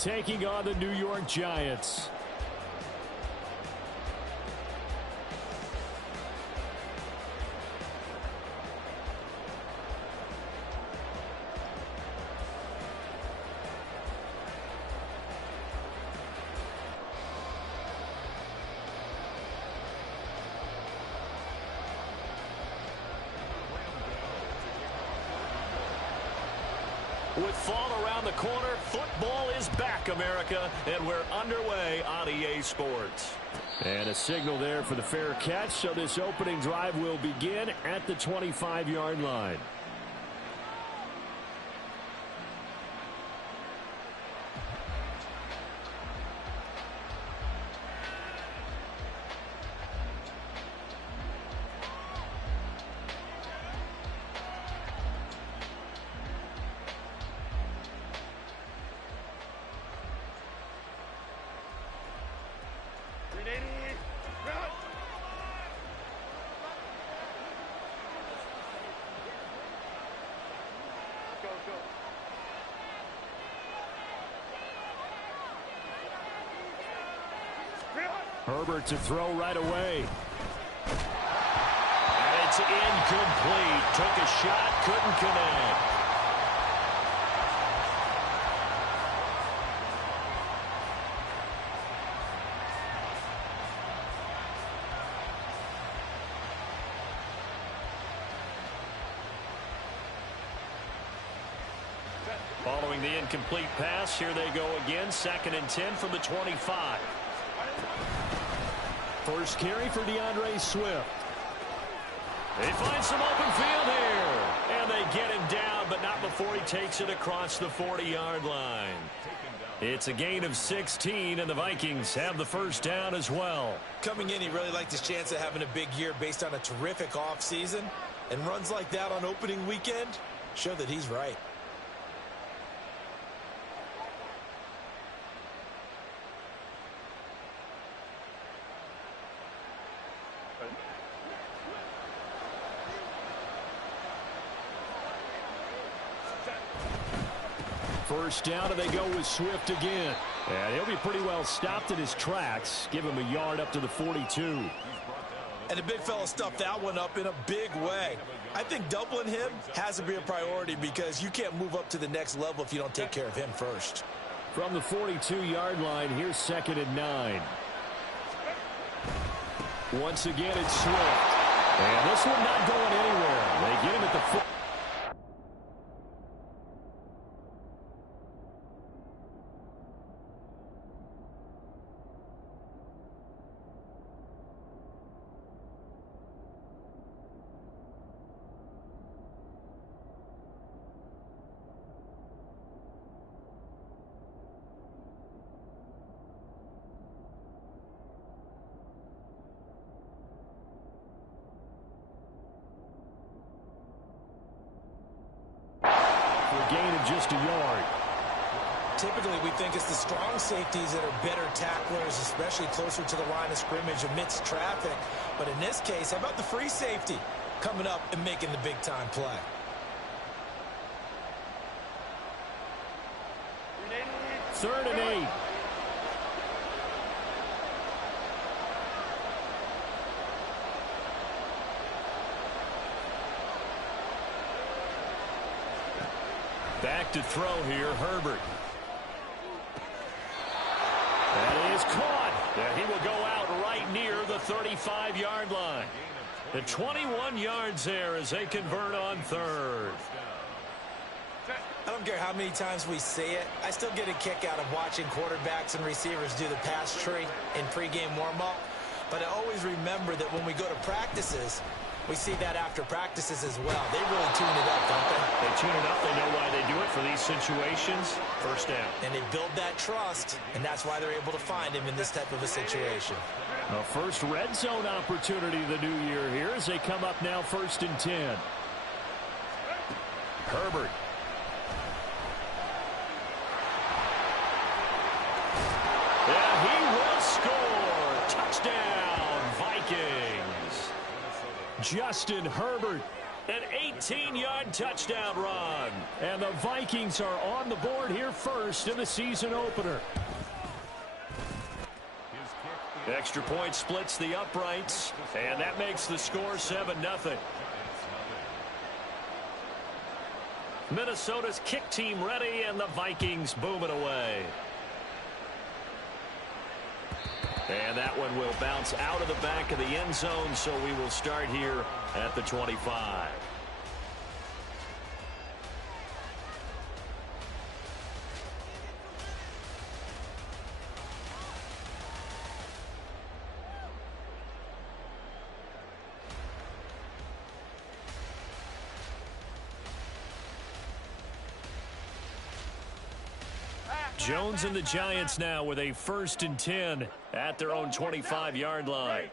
taking on the New York Giants. With fall around the corner, football is back, America, and we're underway on EA Sports. And a signal there for the fair catch, so this opening drive will begin at the 25-yard line. Herbert to throw right away. And it's incomplete. Took a shot, couldn't connect. Following the incomplete pass, here they go again. 2nd and 10 from the 25. First carry for DeAndre Swift. They find some open field here. And they get him down, but not before he takes it across the 40-yard line. It's a gain of 16, and the Vikings have the first down as well. Coming in, he really liked his chance of having a big year based on a terrific offseason. And runs like that on opening weekend show that he's right. First down, and they go with Swift again. And he'll be pretty well stopped in his tracks. Give him a yard up to the 42. And the big fella stuffed that one up in a big way. I think doubling him has to be a priority because you can't move up to the next level if you don't take care of him first. From the 42-yard line, here's 2nd and 9. Once again, it's Swift. And this one not going anywhere. They get him at the foot. Gain of just a yard. Typically, we think it's the strong safeties that are better tacklers, especially closer to the line of scrimmage amidst traffic. But in this case, how about the free safety coming up and making the big-time play? Third and 8. Back to throw here, Herbert. That is caught. And he will go out right near the 35-yard line. The 21 yards there as they convert on third. I don't care how many times we say it. I still get a kick out of watching quarterbacks and receivers do the pass tree in pregame warm-up. But I always remember that when we go to practices, we see that after practices as well. They really tune it up, don't they? They tune it up. They know why they do it for these situations. First down. And they build that trust, and that's why they're able to find him in this type of a situation. A first red zone opportunity the new year here as they come up now 1st and 10. Herbert. And he will score. Touchdown, Vikings. Justin Herbert An 18-yard touchdown run. And the Vikings are on the board here first in the season opener. Extra point splits the uprights, and that makes the score 7-0. Minnesota's kick team ready, and the Vikings boom it away. And that one will bounce out of the back of the end zone, so we will start here at the 25. Jones and the Giants now with a 1st and 10 at their own 25-yard line.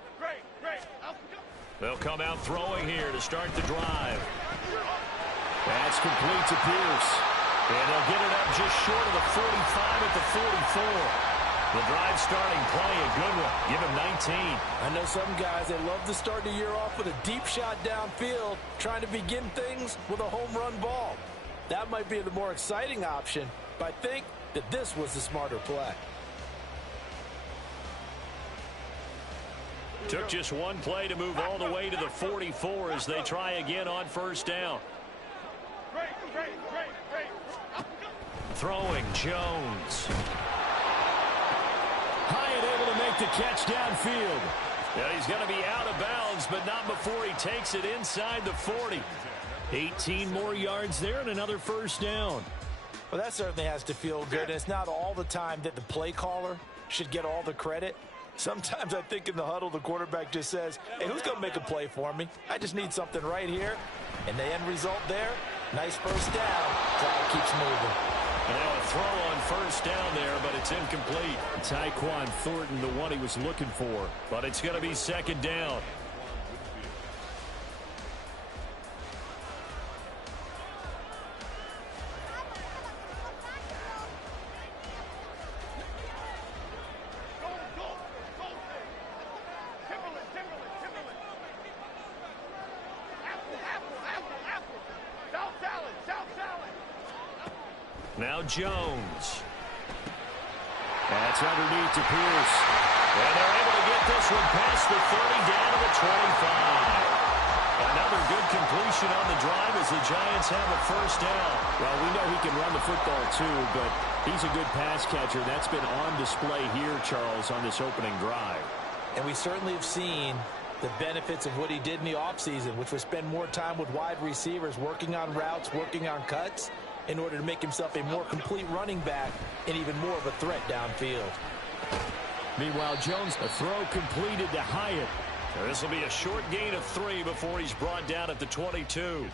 They'll come out throwing here to start the drive. That's complete to Pierce. And they'll get it up just short of the 45 at the 44. The drive starting play, a good one. Give him 19. I know some guys, they love to start the year off with a deep shot downfield, trying to begin things with a home run ball. That might be the more exciting option, but I think that this was the smarter play. Took just one play to move all the way to the 44 as they try again on 1st down. Throwing Jones. Hyatt able to make the catch downfield. Yeah, he's going to be out of bounds, but not before he takes it inside the 40. 18 more yards there and another 1st down. Well, that certainly has to feel good. And it's not all the time that the play caller should get all the credit. Sometimes I think in the huddle, the quarterback just says, hey, who's going to make a play for me? I just need something right here. And the end result there, nice 1st down. Clock keeps moving. Now a throw on 1st down there, but it's incomplete. Tyquan Thornton, the one he was looking for. But it's going to be 2nd down. Now Jones. That's underneath to Pierce. And they're able to get this one past the 30 down to the 25. Another good completion on the drive as the Giants have a 1st down. Well, we know he can run the football too, but he's a good pass catcher. That's been on display here, Charles, on this opening drive. And we certainly have seen the benefits of what he did in the offseason, which was spend more time with wide receivers, working on routes, working on cuts, in order to make himself a more complete running back and even more of a threat downfield. Meanwhile, Jones, a throw completed to Hyatt. This will be a short gain of 3 before he's brought down at the 22.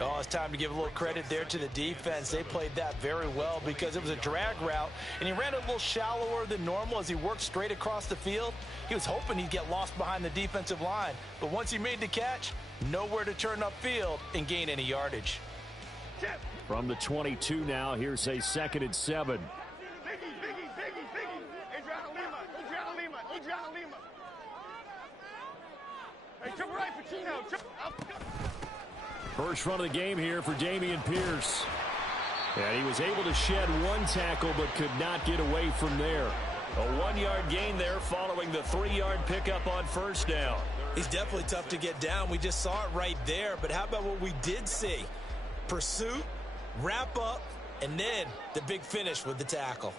Oh, it's time to give a little credit there to the defense. They played that very well because it was a drag route, and he ran a little shallower than normal as he worked straight across the field. He was hoping he'd get lost behind the defensive line, but once he made the catch, nowhere to turn upfield and gain any yardage. From the 22 now, here's a 2nd and 7. First run of the game here for Dameon Pierce. And he was able to shed one tackle but could not get away from there. A 1-yard gain there following the 3-yard pickup on 1st down. He's definitely tough to get down. We just saw it right there. But how about what we did see? Pursuit, wrap up, and then the big finish with the tackle.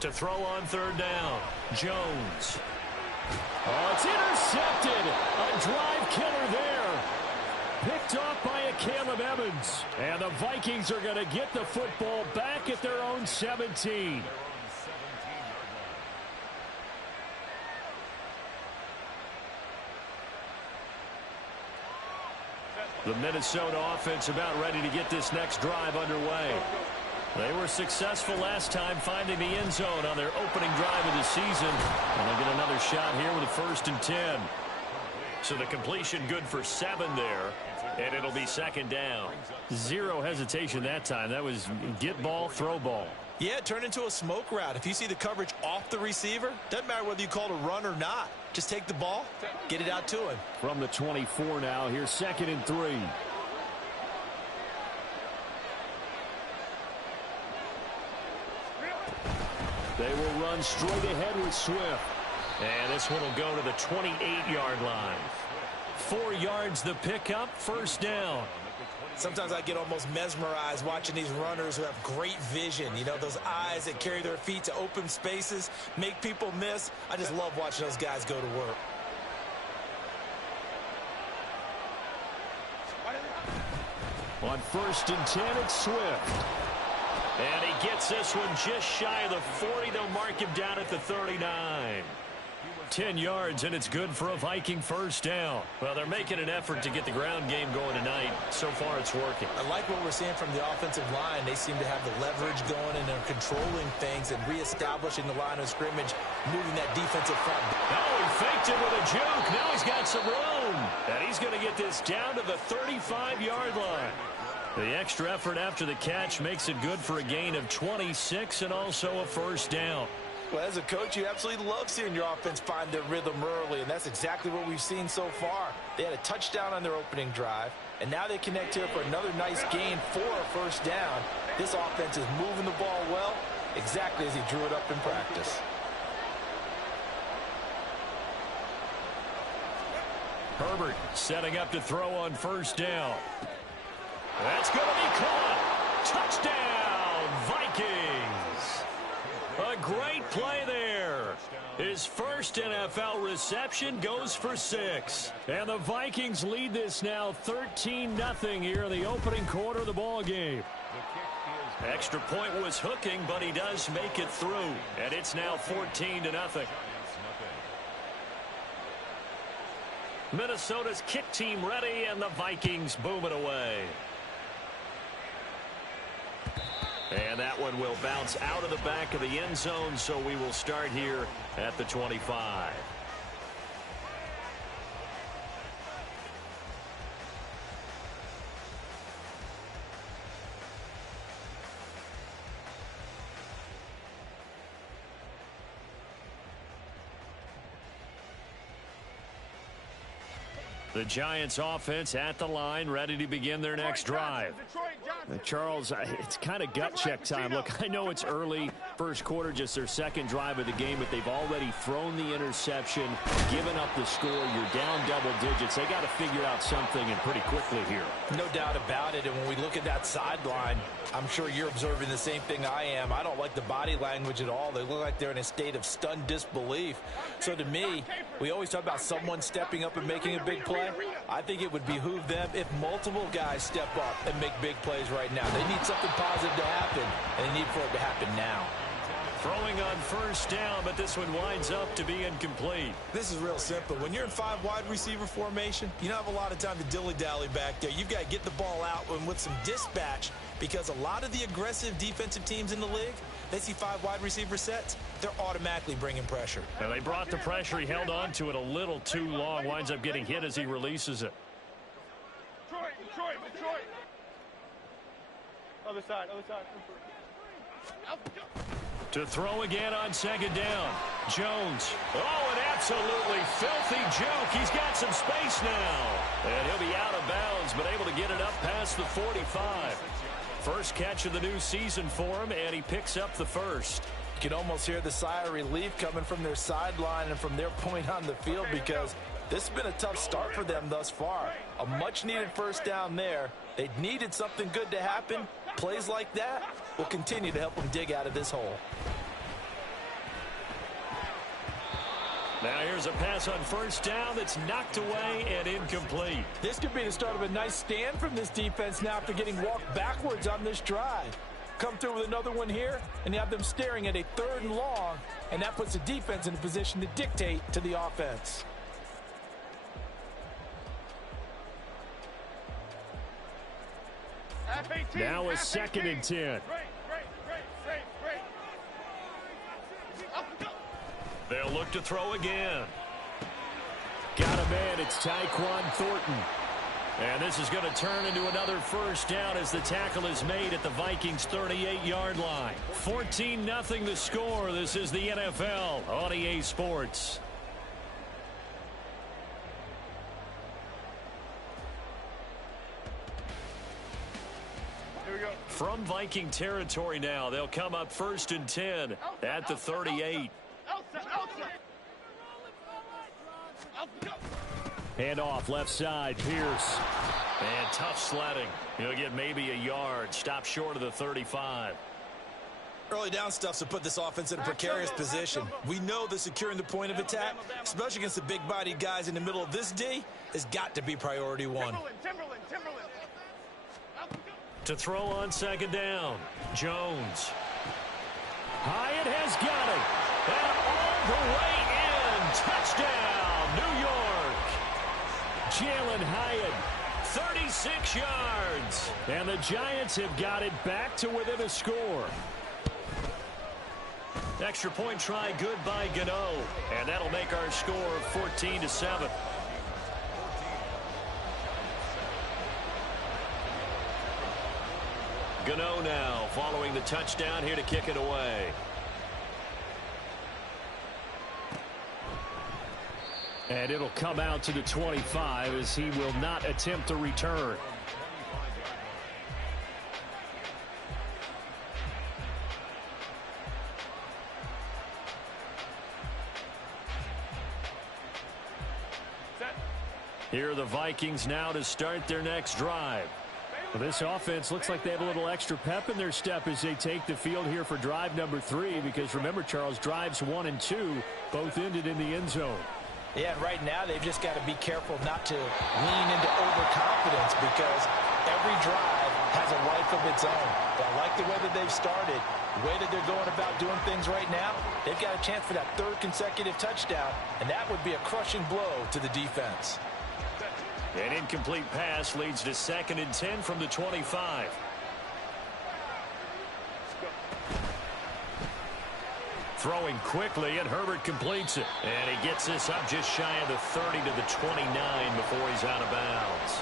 To throw on 3rd down, Jones. Oh, it's intercepted. A drive killer there. Picked off by a Caleb Evans. And the Vikings are going to get the football back at their own 17. The Minnesota offense about ready to get this next drive underway. They were successful last time finding the end zone on their opening drive of the season. And they'll get another shot here with a 1st and 10. So the completion good for 7 there, and it'll be second down. Zero hesitation that time. That was get ball, throw ball. Yeah, it turned into a smoke route. If you see the coverage off the receiver, doesn't matter whether you call it a run or not. Just take the ball, get it out to him. From the 24 now, here's 2nd and 3. They will run straight ahead with Swift. And this one will go to the 28-yard line. 4 yards the pickup, first down. Sometimes I get almost mesmerized watching these runners who have great vision. You know, those eyes that carry their feet to open spaces, make people miss. I just love watching those guys go to work. On 1st and 10, it's Swift. And he gets this one just shy of the 40. They'll mark him down at the 39. 10 yards, and it's good for a Viking first down. Well, they're making an effort to get the ground game going tonight. So far, it's working. I like what we're seeing from the offensive line. They seem to have the leverage going, and they're controlling things and reestablishing the line of scrimmage, moving that defensive front. Oh, he faked it with a juke. Now he's got some room. And he's going to get this down to the 35-yard line. The extra effort after the catch makes it good for a gain of 26 and also a first down. Well, as a coach, you absolutely love seeing your offense find their rhythm early, and that's exactly what we've seen so far. They had a touchdown on their opening drive, and now they connect here for another nice gain for a first down. This offense is moving the ball well, exactly as he drew it up in practice. Herbert setting up to throw on first down. That's going to be caught. Touchdown, Vikings. A great play there. His first NFL reception goes for 6. And the Vikings lead this now 13-0 here in the opening quarter of the ball game. Extra point was hooking, but he does make it through. And it's now 14-0. Minnesota's kick team ready, and the Vikings boom it away. And that one will bounce out of the back of the end zone, so we will start here at the 25. The Giants offense at the line, ready to begin their next drive. Charles, it's kind of gut check time. Look, I know it's early, first quarter, just their second drive of the game, but they've already thrown the interception, given up the score. You're down double digits. They got to figure out something, and pretty quickly here. No doubt about it, and when we look at that sideline, I'm sure you're observing the same thing I am. I don't like the body language at all. They look like they're in a state of stunned disbelief. So to me, we always talk about someone stepping up and making a big play. I think it would behoove them if multiple guys step up and make big plays right now. They need something positive to happen, and they need for it to happen now. Throwing on first down, but this one winds up to be incomplete. This is real simple. When you're in 5 wide receiver formation, you don't have a lot of time to dilly-dally back there. You've got to get the ball out and with some dispatch, because a lot of the aggressive defensive teams in the league, they see 5 wide receiver sets, they're automatically bringing pressure. And they brought the pressure. He held on to it a little too long. Winds up getting hit as he releases it. Detroit. Other side. To throw again on second down. Jones. Oh, an absolutely filthy joke. He's got some space now. And he'll be out of bounds, but able to get it up past the 45. First catch of the new season for him, and he picks up the first. You can almost hear the sigh of relief coming from their sideline and from their point on the field, because this has been a tough start for them thus far. A much-needed first down there. They needed something good to happen. Plays like that will continue to help them dig out of this hole. Now here's a pass on first down that's knocked away and incomplete. This could be the start of a nice stand from this defense now after getting walked backwards on this drive. Come through with another one here, and you have them staring at a 3rd and long, and that puts the defense in a position to dictate to the offense. Now a 2nd and 10. They'll look to throw again. Got him man, it's Tyquan Thornton. And this is going to turn into another first down as the tackle is made at the Vikings' 38-yard line. 14-0 the score. This is the NFL on EA Sports. From Viking territory now, they'll come up 1st and 10 at the 38. Hand off left side, Pierce. And tough sledding. He'll get maybe a yard. Stop short of the 35. Early down stuff to put this offense in a precarious position. We know that securing the point of attack, especially against the big-bodied guys in the middle of this D, has got to be priority one. Timberland. To throw on 2nd down, Jones. Hyatt has got it. And all the way in. Touchdown, New York. Jalen Hyatt. 36 yards. And the Giants have got it back to within a score. Extra point try good by Gano. And that'll make our score 14-7. Gano now following the touchdown here to kick it away. And it'll come out to the 25 as he will not attempt a return. Here are the Vikings now to start their next drive. Well, this offense looks like they have a little extra pep in their step as they take the field here for drive number 3, because remember, Charles, drives 1 and 2 both ended in the end zone. Yeah, and right now they've just got to be careful not to lean into overconfidence, because every drive has a life of its own. But I like the way that they've started, the way that they're going about doing things right now. They've got a chance for that 3rd consecutive touchdown, and that would be a crushing blow to the defense. An incomplete pass leads to 2nd and 10 from the 25. Throwing quickly, and Herbert completes it. And he gets this up just shy of the 30 to the 29 before he's out of bounds.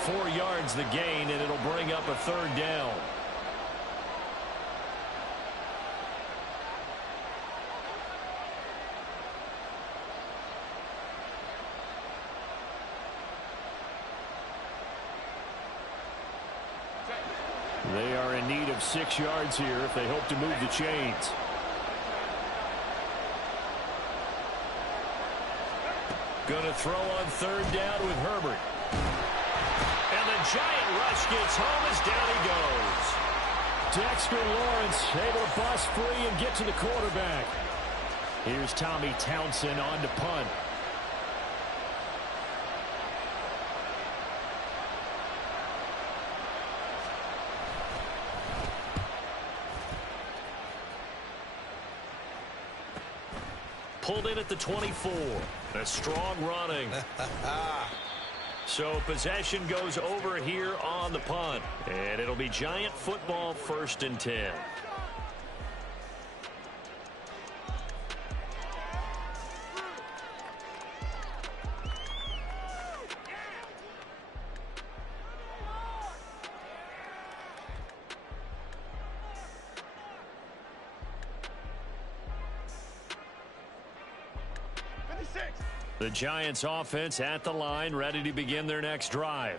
4 yards the gain, and it'll bring up a 3rd down. They are in need of 6 yards here if they hope to move the chains. Going to throw on 3rd down with Herbert. And the giant rush gets home as down he goes. Dexter Lawrence able to bust free and get to the quarterback. Here's Tommy Townsend on to punt. Pulled in at the 24. A strong running. So possession goes over here on the punt. And it'll be Giant football 1st and 10. The Giants offense at the line, ready to begin their next drive.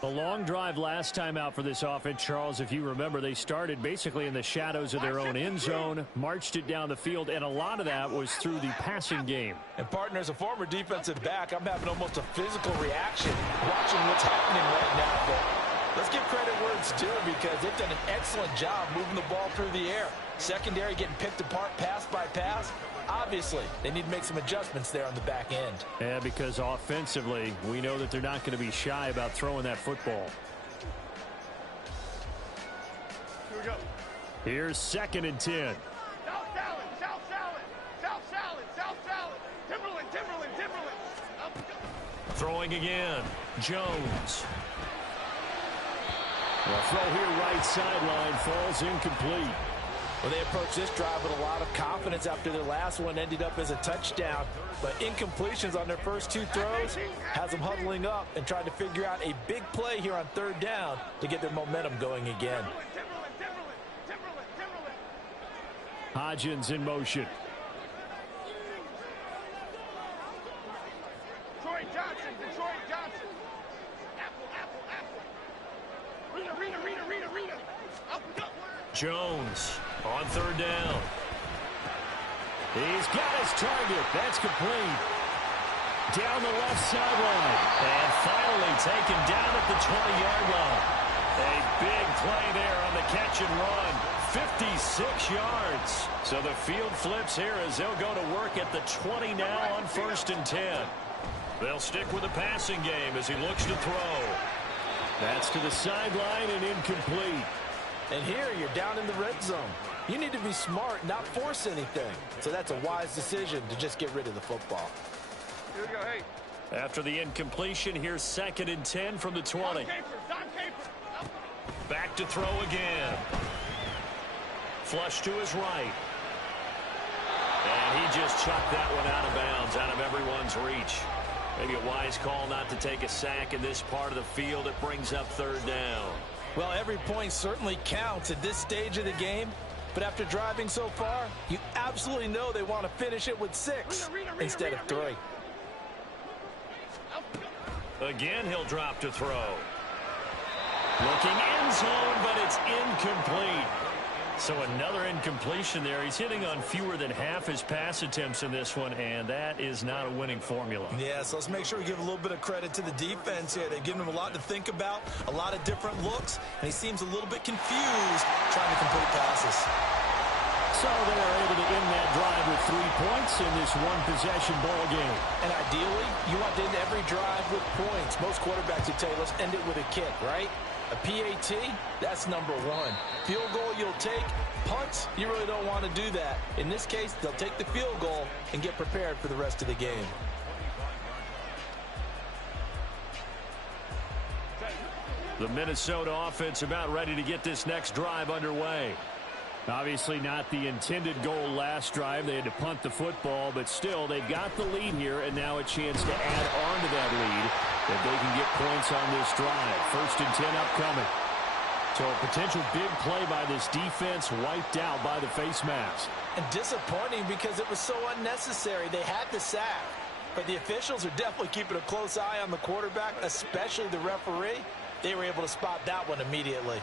The long drive last time out for this offense, Charles, if you remember, they started basically in the shadows of their own end zone, marched it down the field, and a lot of that was through the passing game. And, partner, as a former defensive back, I'm having almost a physical reaction watching what's happening right now. But let's give credit where it's due, because they've done an excellent job moving the ball through the air. Secondary getting picked apart pass by pass. Obviously, they need to make some adjustments there on the back end. Yeah, because offensively, we know that they're not going to be shy about throwing that football. Here we go. Here's 2nd and 10. South salad, south salad, south salad, south salad. Timberland. Throwing again, Jones. The throw here right sideline falls incomplete. Well, they approached this drive with a lot of confidence after their last one ended up as a touchdown. But incompletions on their first two throws has them huddling up and trying to figure out a big play here on third down to get their momentum going again. Hodgins in motion. Detroit Johnson. Apple. Rita. Up. Jones on third down. He's got his target. That's complete. Down the left sideline. And finally taken down at the 20-yard line. A big play there on the catch and run. 56 yards. So the field flips here as they'll go to work at the 20 now on 1st and 10. They'll stick with the passing game as he looks to throw. That's to the sideline and incomplete. And here you're down in the red zone. You need to be smart, not force anything. So that's a wise decision to just get rid of the football. Here we go, hey. After the incompletion, here's 2nd and 10 from the 20. Back to throw again. Flush to his right. And he just chucked that one out of bounds, out of everyone's reach. Maybe a wise call not to take a sack in this part of the field. It brings up 3rd down. Well, every point certainly counts at this stage of the game. But after driving so far, you absolutely know they want to finish it with 6 instead of 3. Again, he'll drop to throw. Looking end zone, but it's incomplete. So another incompletion there. He's hitting on fewer than half his pass attempts in this one, and that is not a winning formula. Yeah, so let's make sure we give a little bit of credit to the defense here. They've given him a lot to think about, a lot of different looks, and he seems a little bit confused trying to complete passes. So they are able to end that drive with 3 points in this one-possession ball game. And ideally, you want to end every drive with points. Most quarterbacks would tell you, let's end it with a kick, right? A PAT, that's number 1. Field goal you'll take. Punts, you really don't want to do that. In this case, they'll take the field goal and get prepared for the rest of the game. The Minnesota offense about ready to get this next drive underway. Obviously not the intended goal last drive. They had to punt the football, but still they've got the lead here and now a chance to add on to that lead if they can get points on this drive. 1st and 10 upcoming. So a potential big play by this defense wiped out by the face mask. And disappointing because it was so unnecessary. They had the sack, but the officials are definitely keeping a close eye on the quarterback, especially the referee. They were able to spot that one immediately.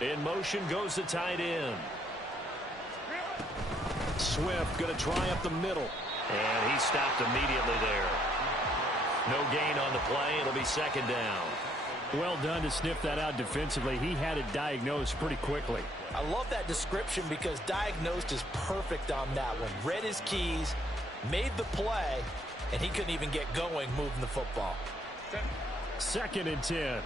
In motion goes the tight end. Swift going to try up the middle. And he stopped immediately there. No gain on the play. It'll be 2nd down. Well done to sniff that out defensively. He had it diagnosed pretty quickly. I love that description because diagnosed is perfect on that one. Read his keys, made the play, and he couldn't even get going moving the football. 2nd and 10.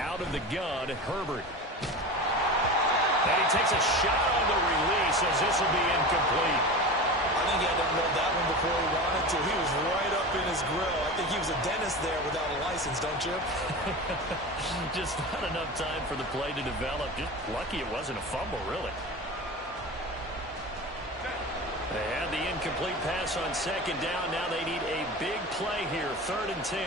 Out of the gun, Herbert. And he takes a shot on the release as this will be incomplete. I think he had to unload that one before he wanted to. He was right up in his grill. I think he was a dentist there without a license, don't you? Just not enough time for the play to develop. Just lucky it wasn't a fumble, really. They had the incomplete pass on 2nd down. Now they need a big play here, 3rd and 10.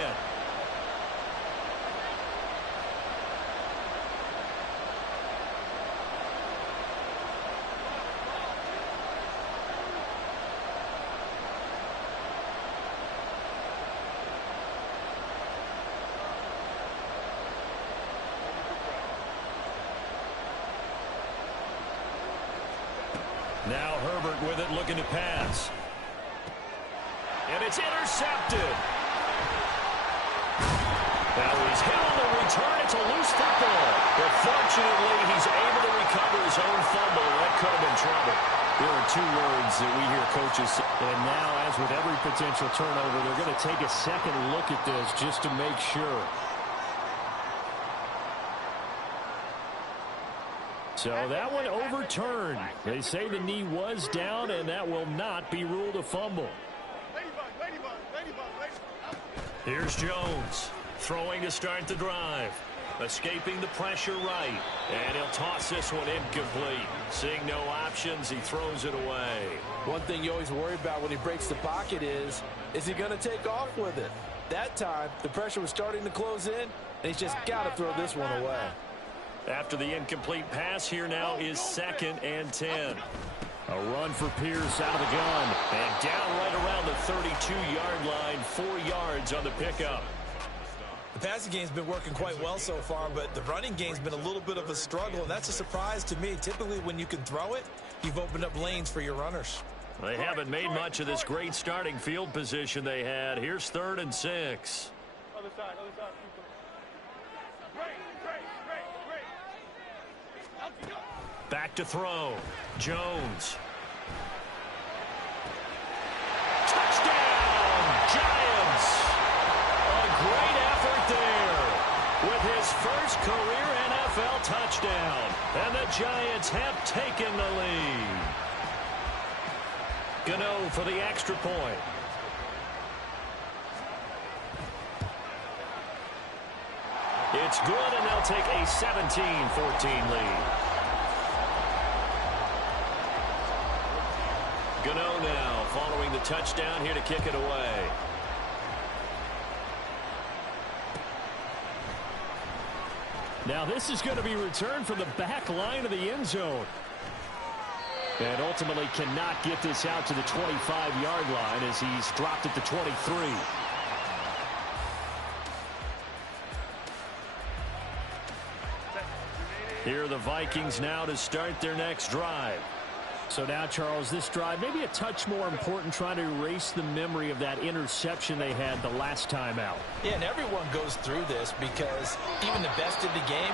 Now Herbert with it, looking to pass. And it's intercepted. Now he's hit on the return. It's a loose football. But fortunately, he's able to recover his own fumble. That could have been trouble. There are 2 words that we hear coaches say. And now, as with every potential turnover, they're going to take a second look at this just to make sure. So that one overturned. They say the knee was down, and that will not be ruled a fumble. Here's Jones, throwing to start the drive. Escaping the pressure right, and he'll toss this one incomplete. Seeing no options, he throws it away. One thing you always worry about when he breaks the pocket is he going to take off with it? That time, the pressure was starting to close in, and he's just got to throw this one away. After the incomplete pass, here now is 2nd and 10. A run for Pierce out of the gun. And down right around the 32-yard line, 4 yards on the pickup. The passing game's been working quite well so far, but the running game's been a little bit of a struggle, and that's a surprise to me. Typically, when you can throw it, you've opened up lanes for your runners. They haven't made much of this great starting field position they had. Here's 3rd and 6. Other side, other side. Back to throw. Jones. Touchdown, Giants! A great effort there with his first career NFL touchdown. And the Giants have taken the lead. Gano for the extra point. It's good, and they'll take a 17-14 lead. Gano now following the touchdown here to kick it away. Now this is going to be returned from the back line of the end zone. And ultimately cannot get this out to the 25-yard line as he's dropped at the 23. Here are the Vikings now to start their next drive. So now, Charles, this drive maybe a touch more important, trying to erase the memory of that interception they had the last time out. Yeah, and everyone goes through this because even the best of the game,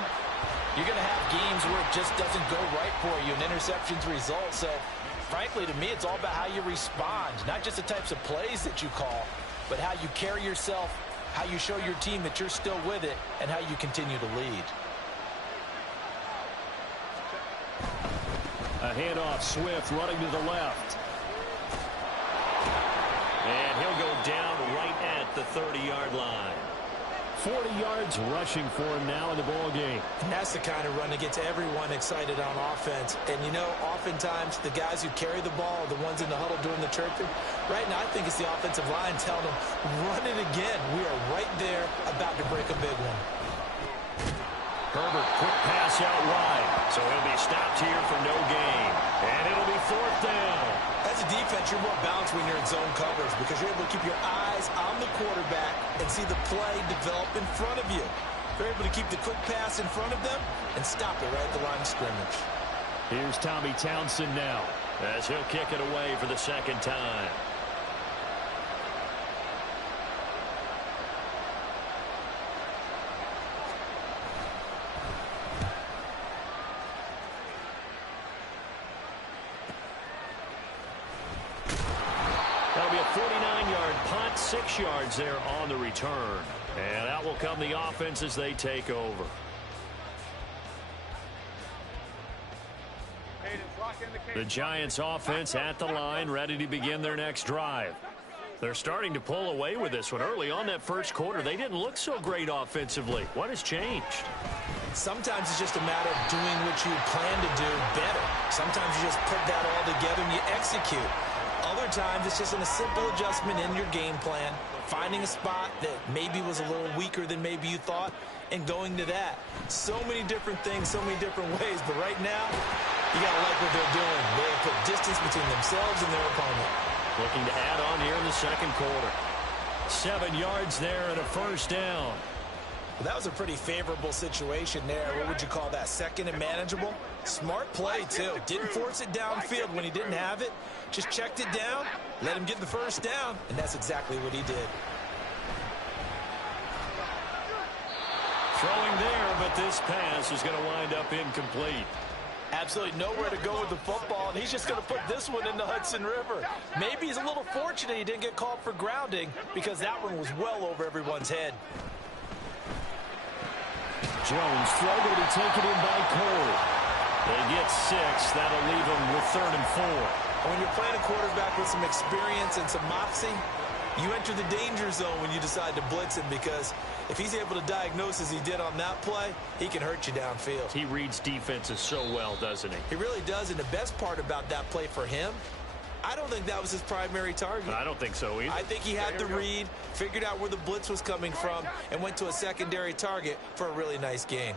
you're going to have games where it just doesn't go right for you, and interceptions result. So, frankly, to me, it's all about how you respond, not just the types of plays that you call, but how you carry yourself, how you show your team that you're still with it, and how you continue to lead. A handoff, Swift running to the left. And he'll go down right at the 30-yard line. 40 yards rushing for him now in the ball game. And that's the kind of run that gets everyone excited on offense. And, you know, oftentimes the guys who carry the ball are the ones in the huddle doing the chirping. Right now, I think it's the offensive line telling them, run it again. We are right there about to break a big one. Herbert, quick pass out wide. So he'll be stopped here for no gain. And it'll be 4th down. As a defense, you're more balanced when you're in zone coverage because you're able to keep your eyes on the quarterback and see the play develop in front of you. You're able to keep the quick pass in front of them and stop it right at the line of scrimmage. Here's Tommy Townsend now, as he'll kick it away for the 2nd time. That'll be a 49-yard punt, 6 yards there on the return. And out will come the offense as they take over. The Giants offense at the line, ready to begin their next drive. They're starting to pull away with this one. Early on that first quarter, they didn't look so great offensively. What has changed? Sometimes it's just a matter of doing what you plan to do better. Sometimes you just put that all together and you execute. Other times it's just a simple adjustment in your game plan, finding a spot that maybe was a little weaker than maybe you thought, and going to that. So many different things, so many different ways, but right now, you got to like what they're doing. They have put distance between themselves and their opponent. Looking to add on here in the second quarter. 7 yards there and a 1st down. Well, that was a pretty favorable situation there. What would you call that? 2nd and manageable? Smart play, too. Didn't force it downfield when he didn't have it. Just checked it down, let him get the 1st down, and that's exactly what he did. Throwing there, but this pass is going to wind up incomplete. Absolutely nowhere to go with the football, and he's just going to put this one in the Hudson River. Maybe he's a little fortunate he didn't get called for grounding because that one was well over everyone's head. Jones throw going to be taken in by Cole. They get 6. That'll leave them with 3rd and 4. When you're playing a quarterback with some experience and some moxie, you enter the danger zone when you decide to blitz him, because if he's able to diagnose as he did on that play, he can hurt you downfield. He reads defenses so well, doesn't he? He really does, and the best part about that play for him, I don't think that was his primary target. I don't think so either. I think he had the read, figured out where the blitz was coming from, and went to a secondary target for a really nice gain.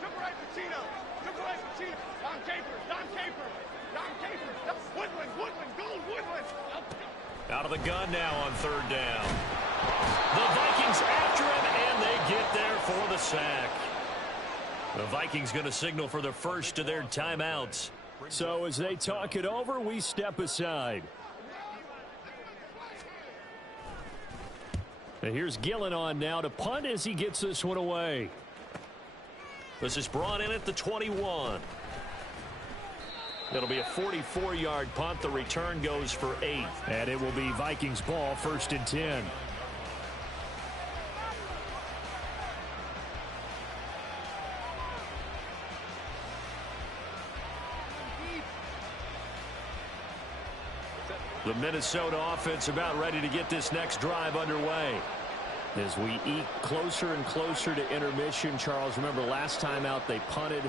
Super right, Pacino. Super right, Pacino. Don Capers. Don Capers. Don Capers. Woodland. Woodland. Gold Woodland. Out of the gun now on 3rd down. The Vikings after him, and they get there for the sack. The Vikings going to signal for the first of their timeouts. So as they talk it over, we step aside. And here's Gillen on now to punt as he gets this one away. This is brought in at the 21. It'll be a 44-yard punt. The return goes for 8. And it will be Vikings ball, 1st and 10. The Minnesota offense about ready to get this next drive underway. As we eke closer and closer to intermission, Charles, remember last time out they punted.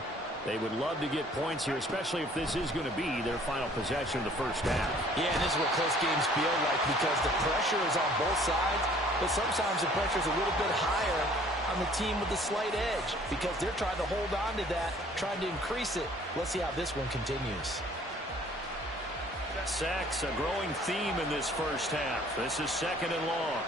They would love to get points here, especially if this is going to be their final possession of the first half. Yeah, and this is what close games feel like, because the pressure is on both sides, but sometimes the pressure is a little bit higher on the team with the slight edge, because they're trying to hold on to that, trying to increase it. Let's see how this one continues. Sacks, a growing theme in this first half. This is 2nd and long.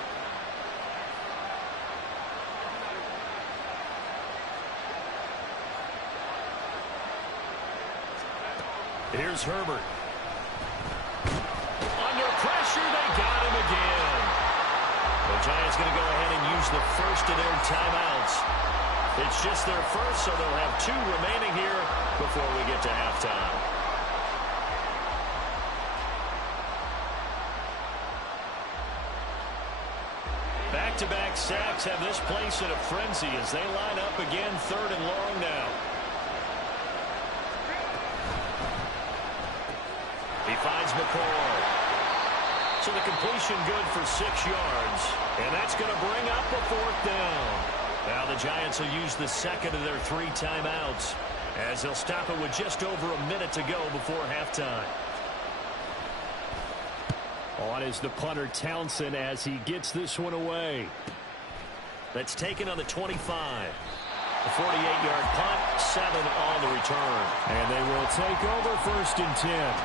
Here's Herbert. Under pressure, they got him again. The Giants going to go ahead and use the first of their timeouts. It's just their first, so they'll have 2 remaining here before we get to halftime. Back-to-back sacks have this place in a frenzy as they line up again, 3rd and long now. He finds McCoy. So the completion good for 6 yards. And that's going to bring up a 4th down. Now the Giants will use the 2nd of their 3 timeouts, as they'll stop it with just over a minute to go before halftime. On is the punter Townsend as he gets this one away. That's taken on the 25. A 48-yard punt, 7 on the return. And they will take over 1st and 10.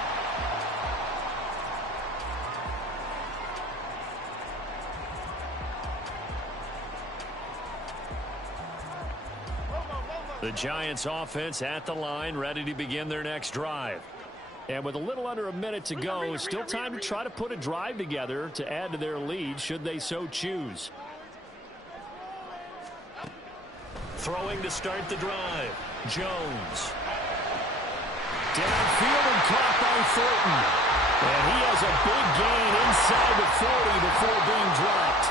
The Giants offense at the line, ready to begin their next drive. And with a little under a minute to go, still time to try to put a drive together to add to their lead should they so choose. Throwing to start the drive. Jones. Downfield and caught by Thornton. And he has a big gain inside the 40 before being dropped.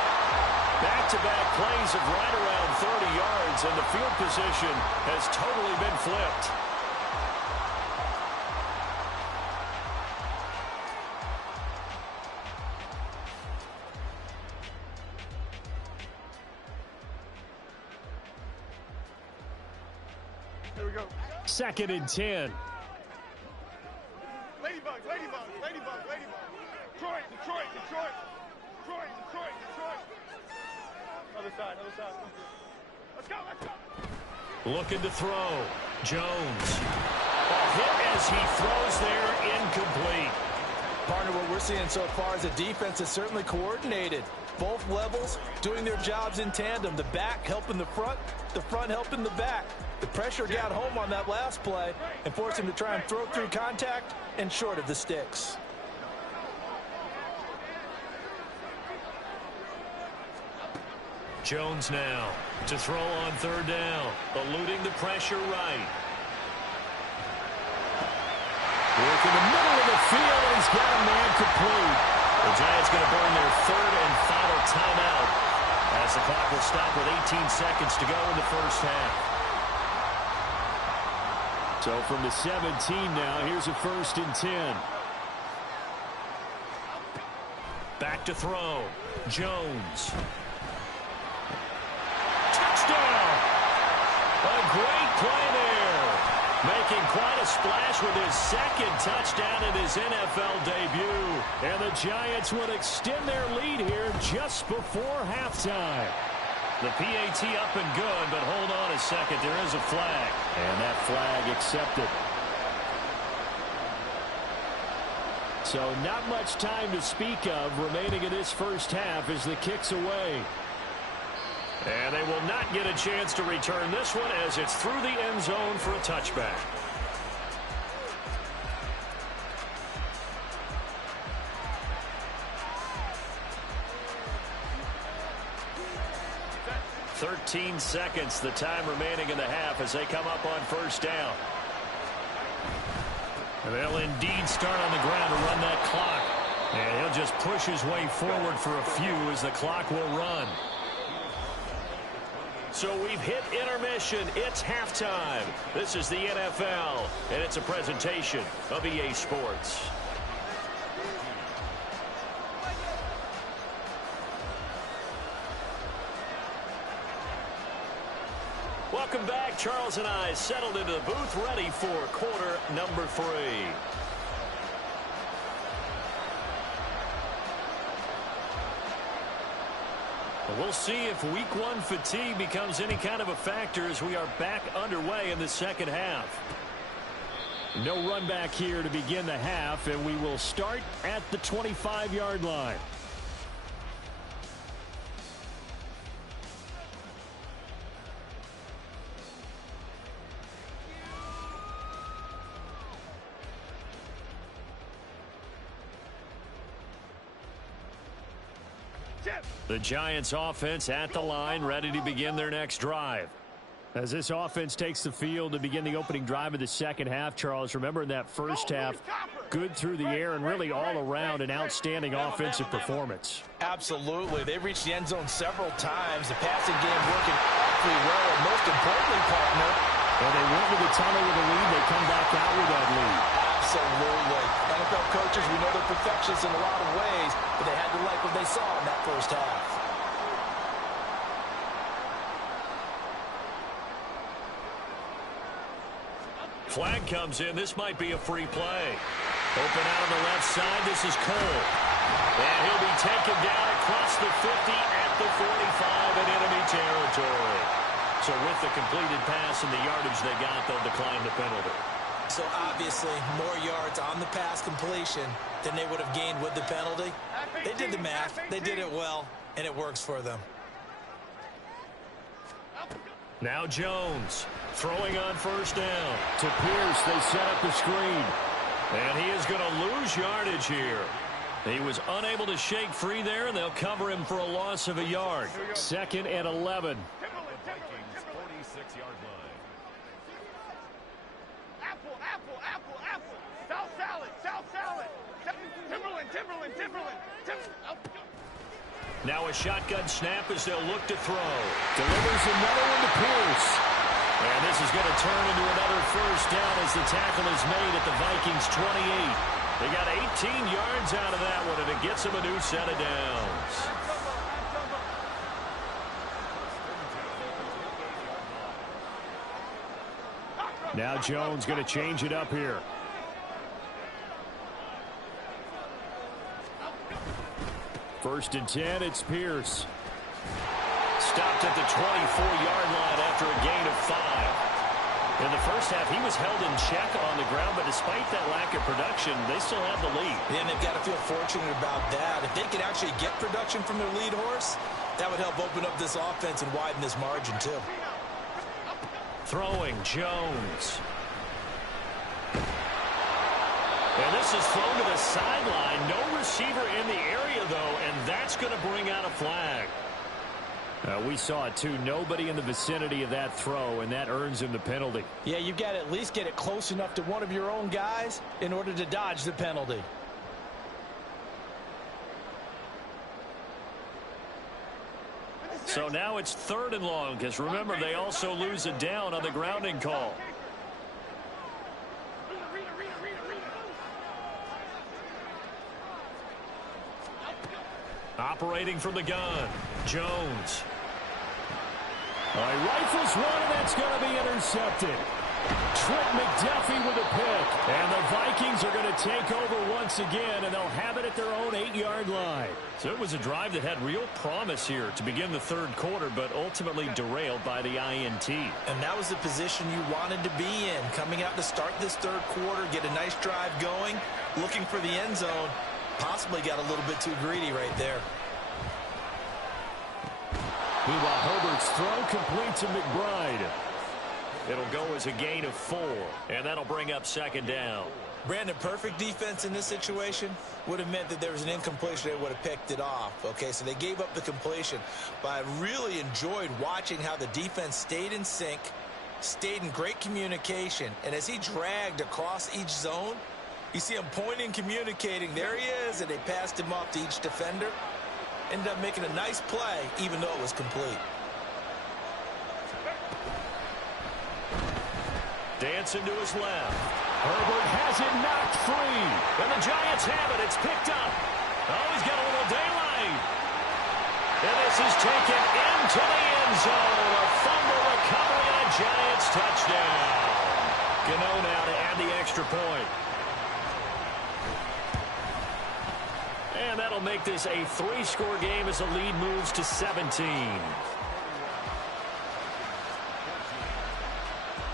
Back-to-back plays of right around 30 yards, and the field position has totally been flipped. Here we go. 2nd and 10. Ladybug, ladybug, ladybug, ladybug. Detroit, Detroit, Detroit. Detroit, Detroit, Detroit. Other side, other side. Let's go, let's go. Looking to throw. Jones. A hit as he throws there, incomplete. Partner, what we're seeing so far is the defense is certainly coordinated. Both levels doing their jobs in tandem. The back helping the front helping the back. The pressure got home on that last play and forced him to try and throw through contact and short of the sticks. Jones now to throw on 3rd down, eluding the pressure right. Work in the middle of the field, and he's got a man complete. The Giants going to burn their 3rd and final timeout as the clock will stop with 18 seconds to go in the first half. So from the 17 now, here's a 1st and 10. Back to throw. Jones. Touchdown! A great play there. Making quite a splash with his 2nd touchdown in his NFL debut. And the Giants would extend their lead here just before halftime. The PAT up and good, but hold on a second. There is a flag. And that flag accepted. So not much time to speak of remaining in this first half as the kick's away. And they will not get a chance to return this one as it's through the end zone for a touchback. "13 seconds, the time remaining in the half as they come up on 1st down. They'll indeed start on the ground to run that clock. And he'll just push his way forward for a few as the clock will run. So we've hit intermission. It's halftime. This is the NFL, and it's a presentation of EA Sports. Welcome back. Charles and I settled into the booth, ready for quarter number 3. We'll see if week 1 fatigue becomes any kind of a factor as we are back underway in the second half. No run back here to begin the half, and we will start at the 25-yard line. The Giants offense at the line, ready to begin their next drive. As this offense takes the field to begin the opening drive of the second half, Charles, remember in that first half, good through the air and really all around an outstanding offensive performance. Absolutely. They reached the end zone several times. The passing game working awfully well, and most importantly, partner, when they went to the tunnel with a lead, they come back out with that lead. Absolutely. NFL coaches, we know they're perfectionists in a lot of ways, but they had to like what they saw in that first half. Flag comes in. This might be a free play. Open out on the left side. This is Cole. And he'll be taken down across the 50 at the 45 in enemy territory. So with the completed pass and the yardage they got, they'll decline the penalty. So obviously more yards on the pass completion than they would have gained with the penalty. They did the math. They did it well, and it works for them. Now Jones throwing on first down. To Pierce, they set up the screen. And he is going to lose yardage here. He was unable to shake free there, and they'll cover him for a loss of a yard. 2nd and 11. Vikings 46-yard line. Apple. South salad. Timberland. Now a shotgun snap as they'll look to throw. Delivers another one to Pierce. And this is going to turn into another first down as the tackle is made at the Vikings 28. They got 18 yards out of that one, and it gets them a new set of downs. Now Jones going to change it up here. First and 10, it's Pierce. Stopped at the 24-yard line after a gain of 5. In the first half, he was held in check on the ground, but despite that lack of production, they still have the lead. And they've got to feel fortunate about that. If they could actually get production from their lead horse, that would help open up this offense and widen this margin, too. Throwing, Jones. And this is thrown to the sideline. No receiver in the area, though, and that's going to bring out a flag. We saw it, too. Nobody in the vicinity of that throw, and that earns him the penalty. Yeah, you've got to at least get it close enough to one of your own guys in order to dodge the penalty. So now it's 3rd and long, because remember, they also lose a down on the grounding call. Operating from the gun, Jones. He rifles one, and that's going to be intercepted. Trent McDuffie with a pick. And the Vikings are going to take over once again, and they'll have it at their own 8-yard line. So it was a drive that had real promise here to begin the third quarter, but ultimately derailed by the INT. And that was the position you wanted to be in. Coming out to start this third quarter, get a nice drive going, looking for the end zone. Possibly got a little bit too greedy right there. Meanwhile, Herbert's throw complete to McBride. It'll go as a gain of 4, and that'll bring up second down. Brandon, perfect defense in this situation would have meant that there was an incompletion. They would have picked it off. Okay, so they gave up the completion. But I really enjoyed watching how the defense stayed in sync, stayed in great communication. And as he dragged across each zone, you see him pointing, communicating. There he is, and they passed him off to each defender. Ended up making a nice play, even though it was complete. Dancing to his left. Herbert has it knocked free. And the Giants have it. It's picked up. Oh, he's got a little daylight. And this is taken into the end zone. A fumble recovery and a Giants touchdown. Gano now to add the extra point. And that'll make this a 3-score game as the lead moves to 17.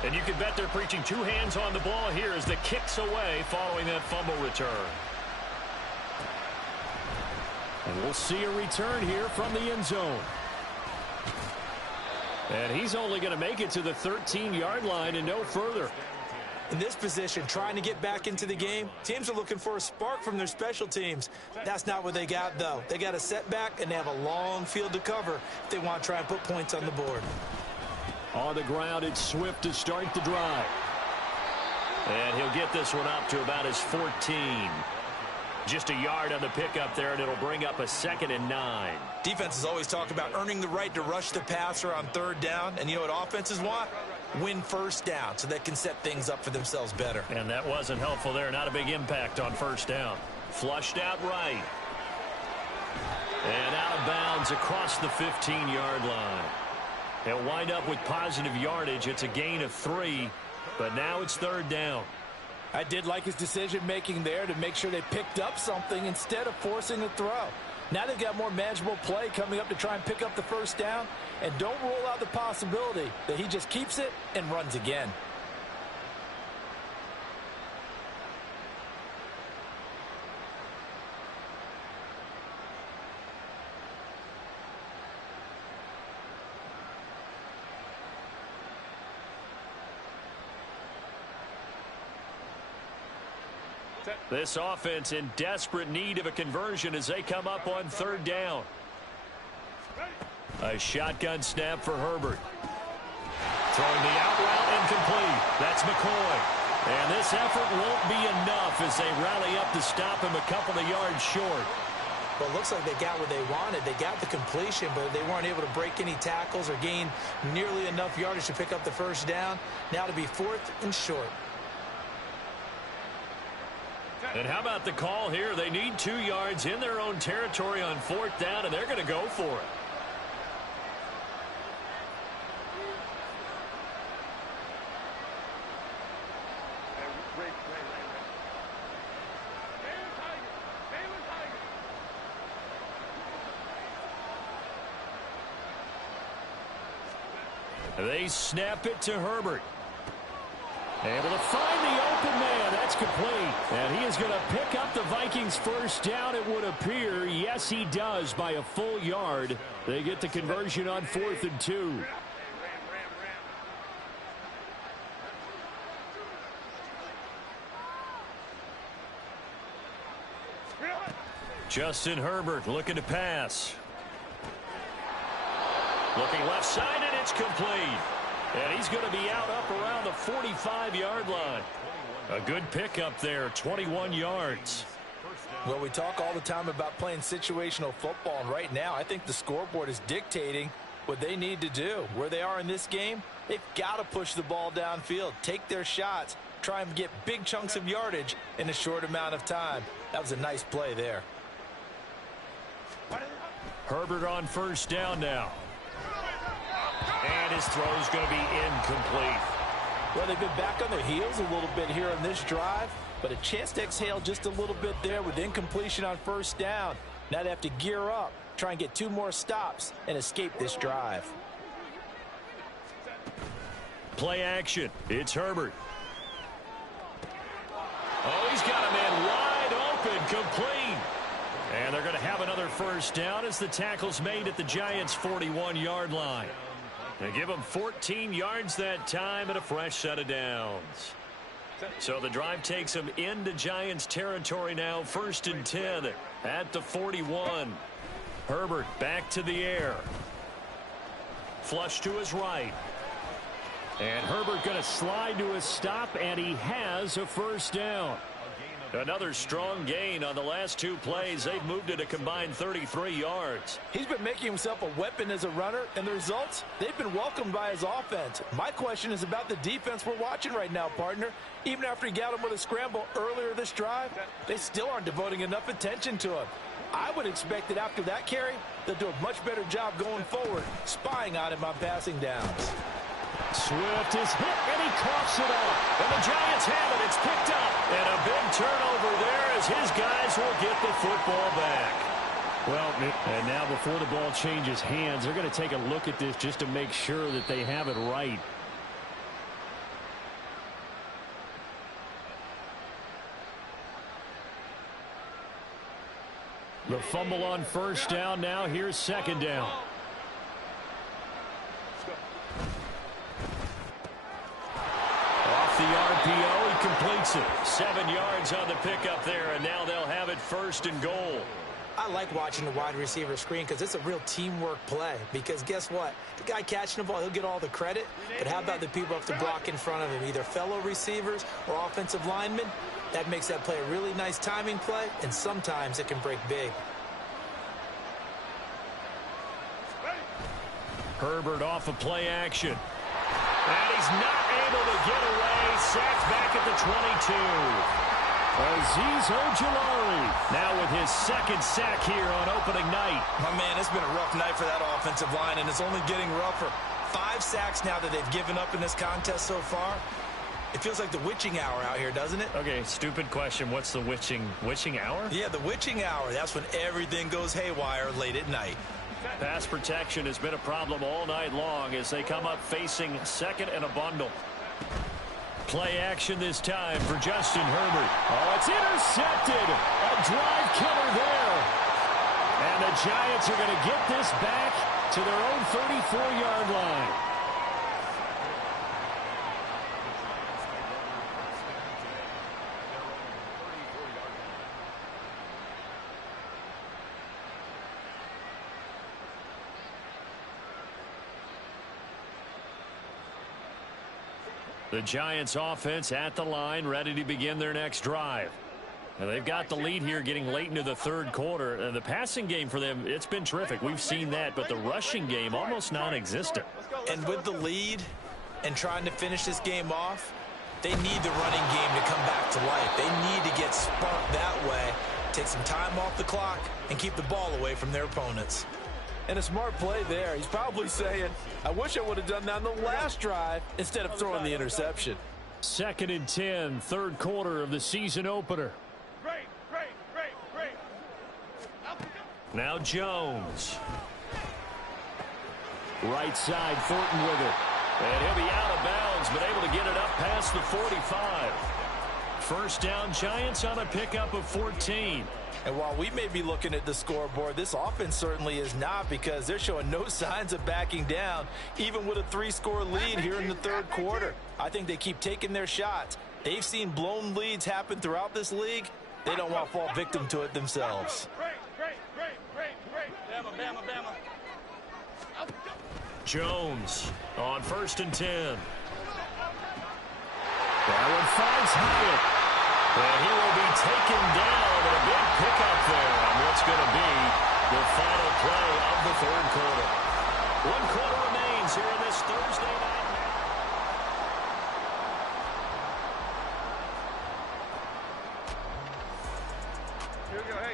And you can bet they're preaching 2 hands on the ball here as the kick's away following that fumble return. And we'll see a return here from the end zone. And he's only going to make it to the 13-yard line and no further. In this position, trying to get back into the game, teams are looking for a spark from their special teams. That's not what they got, though. They got a setback, and they have a long field to cover if they want to try and put points on the board. On the ground, it's Swift to start the drive. And he'll get this one up to about his 14. Just a yard on the pickup there, and it'll bring up a 2nd and 9. Defenses always talk about earning the right to rush the passer on 3rd down. And you know what offenses want? Win 1st down so they can set things up for themselves better. And that wasn't helpful there. Not a big impact on 1st down. Flushed out right. And out of bounds across the 15-yard line. He'll wind up with positive yardage. It's a gain of 3, but now it's 3rd down. I did like his decision-making there to make sure they picked up something instead of forcing a throw. Now they've got more manageable play coming up to try and pick up the 1st down, and don't rule out the possibility that he just keeps it and runs again. This offense in desperate need of a conversion as they come up on 3rd down. A shotgun snap for Herbert. Throwing the out route incomplete. That's McCoy. And this effort won't be enough as they rally up to stop him a couple of yards short. Well, it looks like they got what they wanted. They got the completion, but they weren't able to break any tackles or gain nearly enough yardage to pick up the 1st down. Now to be 4th and short. And how about the call here? They need 2 yards in their own territory on 4th down, and they're going to go for it. They snap it to Herbert. Able to find the open man. That's complete. And he is going to pick up the Vikings' 1st down, it would appear. Yes, he does by a full yard. They get the conversion on 4th and 2. Justin Herbert looking to pass. Looking left side, and it's complete. And he's going to be out up around the 45-yard line. A good pickup there, 21 yards. Well, we talk all the time about playing situational football, and right now I think the scoreboard is dictating what they need to do. Where they are in this game, they've got to push the ball downfield, take their shots, try and get big chunks of yardage in a short amount of time. That was a nice play there. Herbert on first down now. And his throw's going to be incomplete. Well, they've been back on their heels a little bit here on this drive, but a chance to exhale just a little bit there with incompletion on first down. Now they have to gear up, try and get 2 more stops, and escape this drive. Play action. It's Herbert. Oh, he's got a man wide open, complete. And they're going to have another first down as the tackle's made at the Giants' 41-yard line. They give them 14 yards that time and a fresh set of downs. So the drive takes them into Giants territory now, 1st and 10 at the 41. Herbert back to the air. Flush to his right. And Herbert going to slide to a stop, and he has a first down. Another strong gain on the last 2 plays. They've moved it a combined 33 yards. He's been making himself a weapon as a runner, and the results, they've been welcomed by his offense. My question is about the defense we're watching right now, partner. Even after he got him with a scramble earlier this drive, they still aren't devoting enough attention to him. I would expect that after that carry, they'll do a much better job going forward, spying on him on passing downs. Swift is hit, and he coughs it up. And the Giants have it. It's picked up. And a big turnover there as his guys will get the football back. Well, and now before the ball changes hands, they're going to take a look at this just to make sure that they have it right. The fumble on first down now. Here's second down. Off the RPO, he completes it. 7 yards on the pickup there, and now they'll have it 1st and goal. I like watching the wide receiver screen because it's a real teamwork play. Because guess what? The guy catching the ball, he'll get all the credit. But how about the people who have to block in front of him, either fellow receivers or offensive linemen? That makes that play a really nice timing play, and sometimes it can break big. Herbert off of play action. And he's not able to get away. Sacked back at the 22. Azeez Ojulari now with his 2nd sack here on opening night. My man, it's been a rough night for that offensive line, and it's only getting rougher. 5 sacks now that they've given up in this contest so far. It feels like the witching hour out here, doesn't it? Okay, stupid question. What's the witching hour? Yeah, the witching hour. That's when everything goes haywire late at night. Pass protection has been a problem all night long as they come up facing 2nd and a bundle. Play action this time for Justin Herbert. Oh, it's intercepted. A drive killer there. And the Giants are going to get this back to their own 34-yard line. The Giants offense at the line, ready to begin their next drive. And they've got the lead here getting late into the 3rd quarter. And the passing game for them, it's been terrific. We've seen that, but the rushing game almost non-existent. And with the lead and trying to finish this game off, they need the running game to come back to life. They need to get sparked that way, take some time off the clock, and keep the ball away from their opponents. And a smart play there. He's probably saying, I wish I would have done that on the last drive instead of throwing the interception. 2nd and 10, 3rd quarter of the season opener. Now Jones. Right side, Thornton with it. And he'll be out of bounds, but able to get it up past the 45. First down, Giants on a pickup of 14. And while we may be looking at the scoreboard, this offense certainly is not, because they're showing no signs of backing down, even with a 3-score lead here in the 3rd quarter. I think they keep taking their shots. They've seen blown leads happen throughout this league. They don't want to fall victim to it themselves. Jones on 1st and 10. That one finds Hyatt. And he will be taken down, and a big pickup there on what's going to be the final play of the 3rd quarter. 1 quarter remains here in this Thursday night.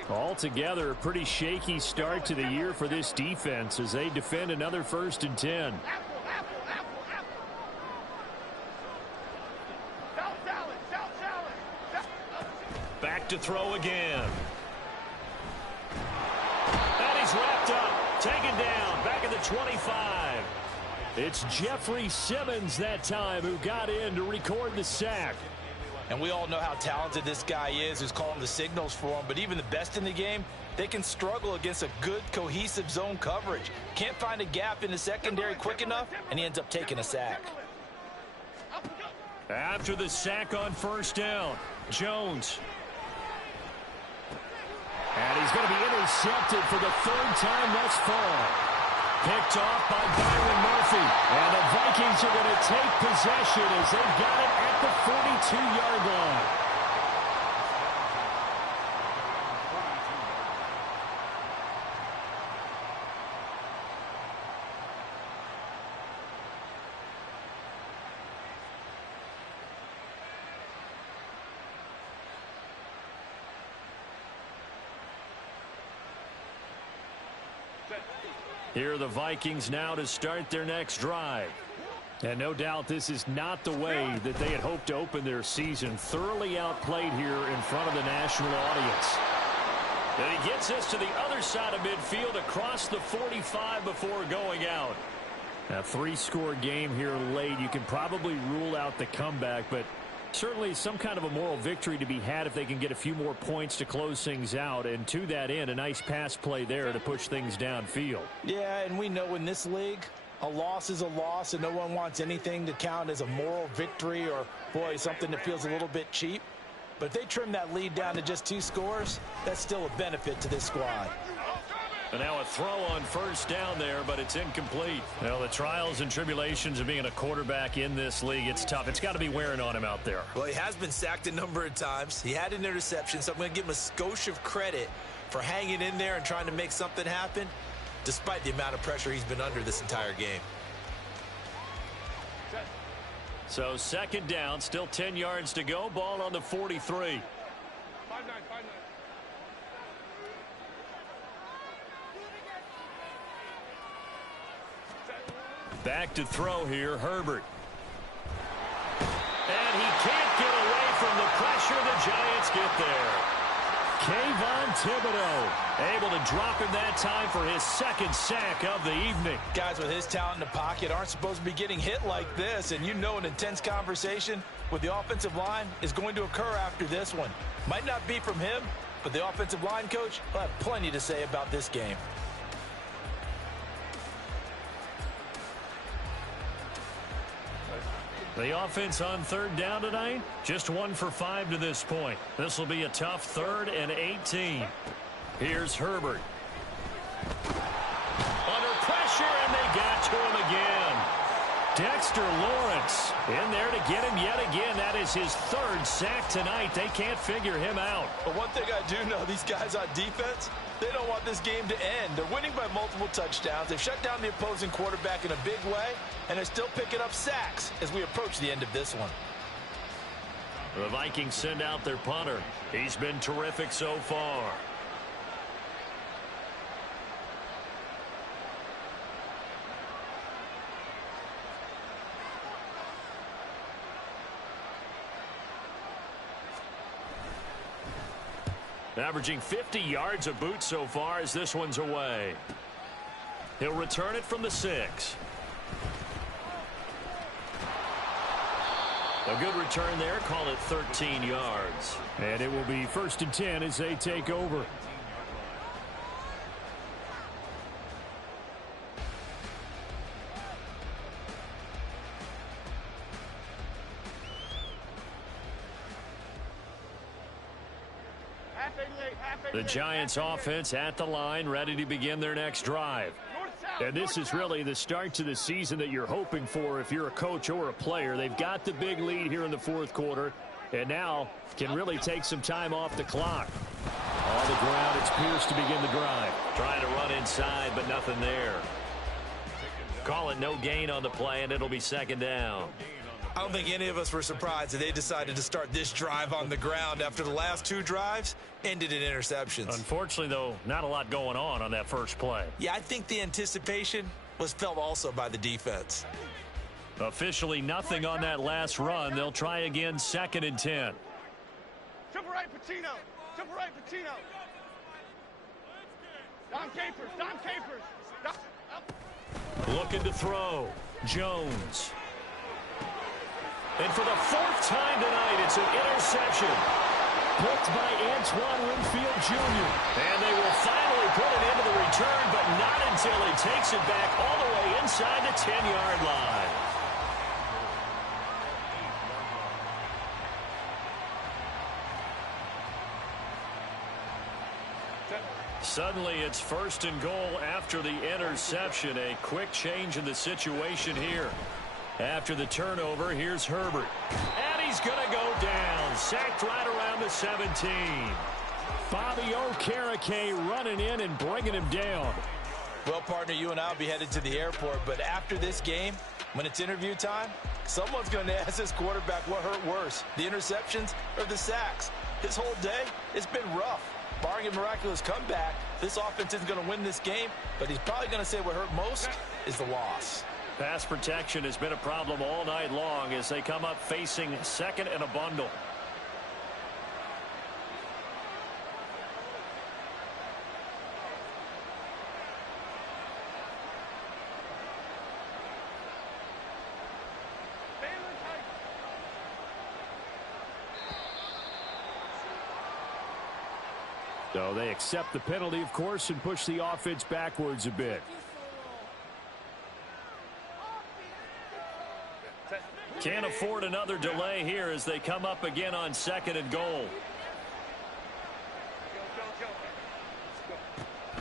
Altogether, a pretty shaky start to the year for this defense as they defend another 1st and 10. Back to throw again. And he's wrapped up. Taken down. Back at the 25. It's Jeffrey Simmons that time who got in to record the sack. And we all know how talented this guy is who's calling the signals for him. But even the best in the game, they can struggle against a good, cohesive zone coverage. Can't find a gap in the secondary quick enough, and he ends up taking a sack. After the sack on 1st down, Jones. And he's going to be intercepted for the 3rd time thus far. Picked off by Byron Murphy. And the Vikings are going to take possession as they've got it at the 42-yard line. Here are the Vikings now to start their next drive. And no doubt this is not the way that they had hoped to open their season. Thoroughly outplayed here in front of the national audience. And he gets us to the other side of midfield across the 45 before going out. A 3-score game here late. You can probably rule out the comeback, but certainly some kind of a moral victory to be had if they can get a few more points to close things out. And to that end, a nice pass play there to push things downfield. Yeah, and we know in this league, a loss is a loss, and no one wants anything to count as a moral victory or, boy, something that feels a little bit cheap. But if they trim that lead down to just 2 scores, that's still a benefit to this squad. And now a throw on 1st down there, but it's incomplete. Well, the trials and tribulations of being a quarterback in this league, it's tough. It's got to be wearing on him out there. Well, he has been sacked a number of times. He had an interception, so I'm going to give him a skosh of credit for hanging in there and trying to make something happen, despite the amount of pressure he's been under this entire game. So 2nd down, still 10 yards to go. Ball on the 43. 5-9. Back to throw here, Herbert. And he can't get away from the pressure. The Giants get there. Kayvon Thibodeau able to drop him that time for his 2nd sack of the evening. Guys with his talent in the pocket aren't supposed to be getting hit like this, and you know an intense conversation with the offensive line is going to occur after this one. Might not be from him, but the offensive line coach will have plenty to say about this game. The offense on 3rd down tonight, just 1 for 5 to this point. This will be a tough 3rd and 18. Here's Herbert. Under pressure, and they got to him again. Dexter Lawrence in there to get him yet again. That is his 3rd sack tonight. They can't figure him out. But one thing I do know, these guys on defense, they don't want this game to end. They're winning by multiple touchdowns. They've shut down the opposing quarterback in a big way, and they're still picking up sacks as we approach the end of this one. The Vikings send out their punter. He's been terrific so far. Averaging 50 yards a boot so far as this one's away. He'll return it from the 6. A good return there. Call it 13 yards. And it will be 1st and 10 as they take over. The Giants offense at the line, ready to begin their next drive. And this is really the start to the season that you're hoping for if you're a coach or a player. They've got the big lead here in the 4th quarter, and now can really take some time off the clock. On the ground, it's Pierce to begin the drive. Trying to run inside, but nothing there. Call it no gain on the play, and it'll be 2nd down. I don't think any of us were surprised that they decided to start this drive on the ground after the last 2 drives ended in interceptions. Unfortunately, though, not a lot going on that first play. Yeah, I think the anticipation was felt also by the defense. Officially nothing on that last run. They'll try again, 2nd and 10. Triple right, Patino. Triple right, Patino. Don Capers. Don Capers. Looking to throw. Jones. And for the 4th time tonight, it's an interception. Picked by Antoine Winfield Jr. And they will finally put it into the return, but not until he takes it back all the way inside the 10-yard line. Suddenly, it's 1st and goal after the interception. A quick change in the situation here. After the turnover, here's Herbert. And he's going to go down. Sacked right around the 17. Bobby Okereke running in and bringing him down. Well, partner, you and I will be headed to the airport, but after this game, when it's interview time, someone's going to ask this quarterback what hurt worse, the interceptions or the sacks. His whole day, it's been rough. Barring a miraculous comeback, this offense isn't going to win this game, but he's probably going to say what hurt most is the loss. Pass protection has been a problem all night long as they come up facing 2nd and a bundle. So they accept the penalty, of course, and push the offense backwards a bit. Can't afford another delay here as they come up again on 2nd and goal.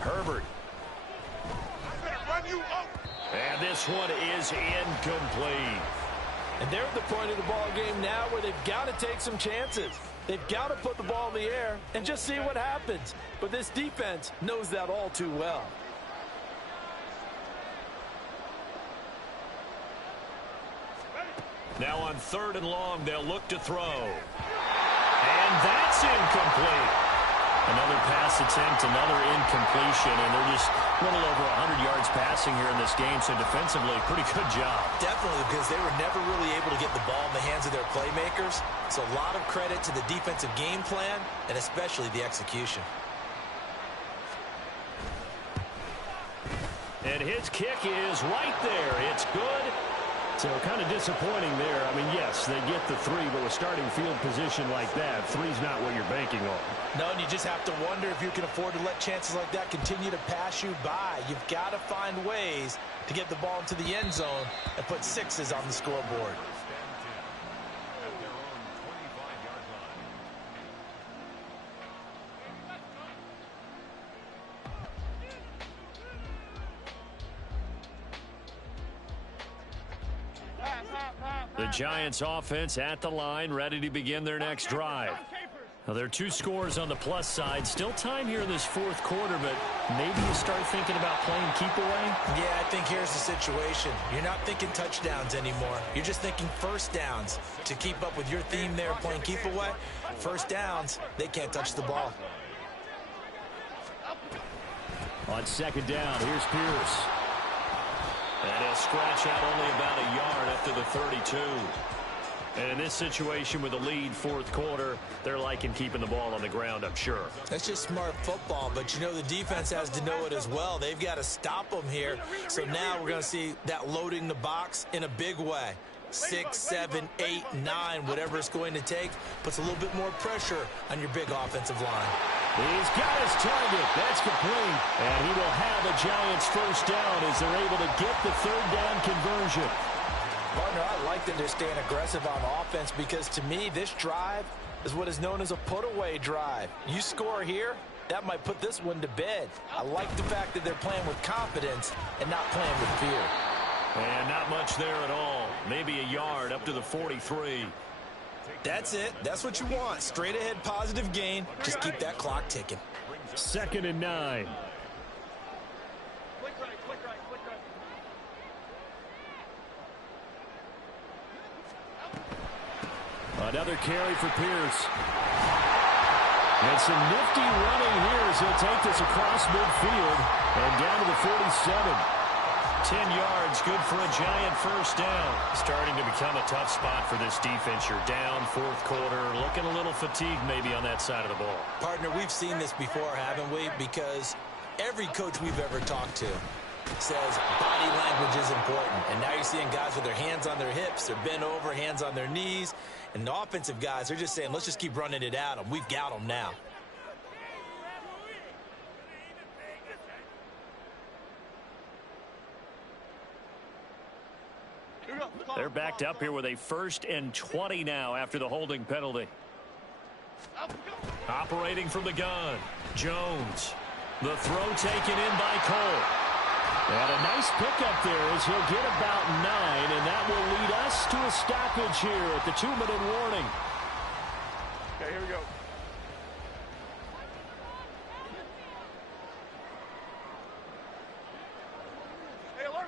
Herbert. And this one is incomplete. And they're at the point of the ball game now where they've got to take some chances. They've got to put the ball in the air and just see what happens. But this defense knows that all too well. Now on 3rd and long, they'll look to throw. And that's incomplete. Another pass attempt, another incompletion, and they're just a little over 100 yards passing here in this game, so defensively, pretty good job. Definitely, because they were never really able to get the ball in the hands of their playmakers. So a lot of credit to the defensive game plan, and especially the execution. And his kick is right there. It's good. So kind of disappointing there. I mean, yes, they get the 3, but with starting field position like that, 3's not what you're banking on. No, and you just have to wonder if you can afford to let chances like that continue to pass you by. You've got to find ways to get the ball into the end zone and put 6s on the scoreboard. The Giants offense at the line, ready to begin their next drive. Now, there are 2 scores on the plus side. Still time here in this 4th quarter, but maybe you start thinking about playing keep away? Yeah, I think here's the situation. You're not thinking touchdowns anymore. You're just thinking 1st downs. To keep up with your theme there, playing keep away, 1st downs, they can't touch the ball. On 2nd down, here's Pierce. And he'll scratch out only about a yard after the 32. And in this situation with a lead 4th quarter, they're liking keeping the ball on the ground, I'm sure. That's just smart football, but you know the defense has to know it as well. They've got to stop them here. So now we're going to see that loading the box in a big way. 6, 7, 8, 9, whatever it's going to take, puts a little bit more pressure on your big offensive line. He's got his target. That's complete. And he will have the Giants 1st down as they're able to get the 3rd down conversion. Partner, I like that they're staying aggressive on offense because to me, this drive is what is known as a put-away drive. You score here, that might put this one to bed. I like the fact that they're playing with confidence and not playing with fear. And not much there at all. Maybe a yard up to the 43. That's it. That's what you want. Straight ahead positive gain. Just keep that clock ticking. 2nd and 9. Click right, click right, click Another carry for Pierce. And some nifty running here as he'll take this across midfield and down to the 47. 10 yards, good for a giant first down. Starting to become a tough spot for this defense. You're down fourth quarter, looking a little fatigued maybe on that side of the ball. Partner, we've seen this before, haven't we? Because every coach we've ever talked to says body language is important. And now you're seeing guys with their hands on their hips, they're bent over, hands on their knees. And the offensive guys, they're just saying, let's just keep running it at them. We've got them now. They're backed up here with a 1st and 20 now after the holding penalty. Operating from the gun, Jones. The throw taken in by Cole. And a nice pickup there as he'll get about 9, and that will lead us to a stoppage here at the 2-minute warning. Okay, here we go. Hey, alert.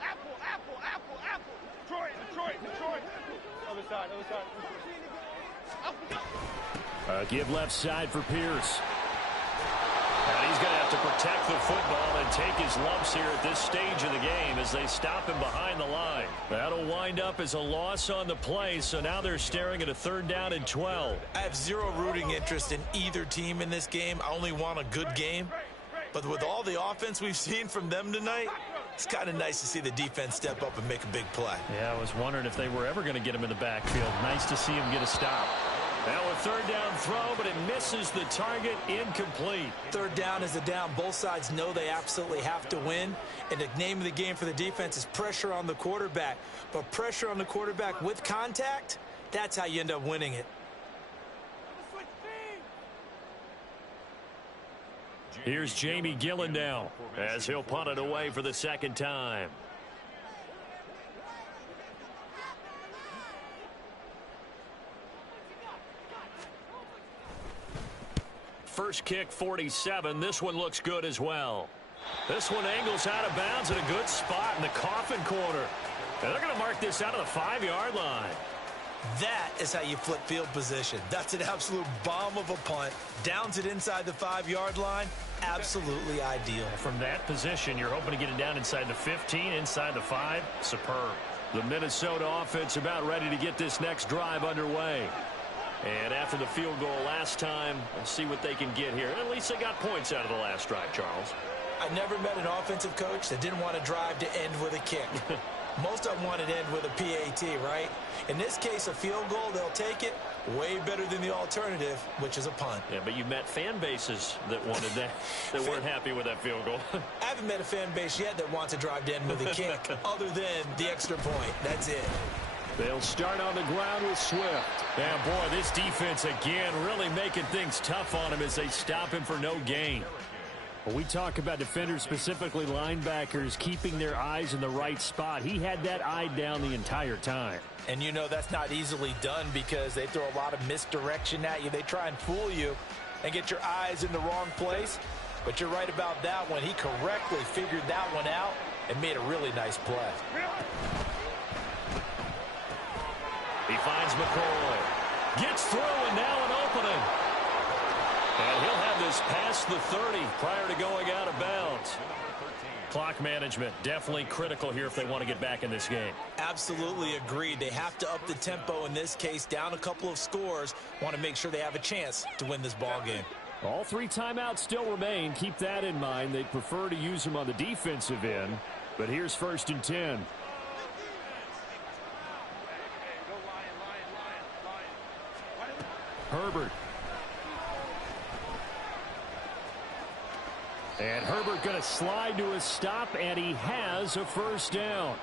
Apple. Detroit. Other side. Give left side for Pierce. And he's going to have to protect the football and take his lumps here at this stage of the game as they stop him behind the line. That'll wind up as a loss on the play, so now they're staring at a 3rd down and 12. I have zero rooting interest in either team in this game. I only want a good game. But with all the offense we've seen from them tonight, it's kind of nice to see the defense step up and make a big play. Yeah, I was wondering if they were ever going to get him in the backfield. Nice to see him get a stop. Now a 3rd down throw, but it misses the target, incomplete. 3rd down is a down. Both sides know they absolutely have to win. And the name of the game for the defense is pressure on the quarterback. But pressure on the quarterback with contact, that's how you end up winning it. Here's Jamie Gillen now as he'll punt it away for the 2nd time. First kick, 47. This one looks good as well. This one angles out of bounds in a good spot in the coffin corner. And they're going to mark this out of the 5-yard line. That is how you flip field position. That's an absolute bomb of a punt. Downs it inside the 5-yard line. Absolutely ideal. From that position, you're hoping to get it down inside the 15, inside the 5. Superb. The Minnesota offense about ready to get this next drive underway. And after the field goal last time, we'll see what they can get here. At least they got points out of the last drive, Charles. I never met an offensive coach that didn't want to drive to end with a kick. Most of them want to end with a PAT, right? In this case, a field goal, they'll take it. Way better than the alternative, which is a punt. Yeah, but you met fan bases that wanted that, that weren't happy with that field goal. I haven't met a fan base yet that wants to drive to end with a kick, other than the extra point. That's it. They'll start on the ground with Swift. And boy, this defense again really making things tough on him as they stop him for no gain. When we talk about defenders, specifically linebackers, keeping their eyes in the right spot, he had that eye down the entire time. And you know that's not easily done because they throw a lot of misdirection at you. They try and fool you and get your eyes in the wrong place. But you're right about that one. He correctly figured that one out and made a really nice play. He finds McCoy. Gets through and now an opening. And he'll have this past the 30 prior to going out of bounds. Clock management definitely critical here if they want to get back in this game. Absolutely agreed. They have to up the tempo in this case, down a couple of scores. Want to make sure they have a chance to win this ball game. All 3 timeouts still remain. Keep that in mind. They prefer to use them on the defensive end. But here's 1st and 10. Herbert. And Herbert going to slide to a stop, and he has a 1st down.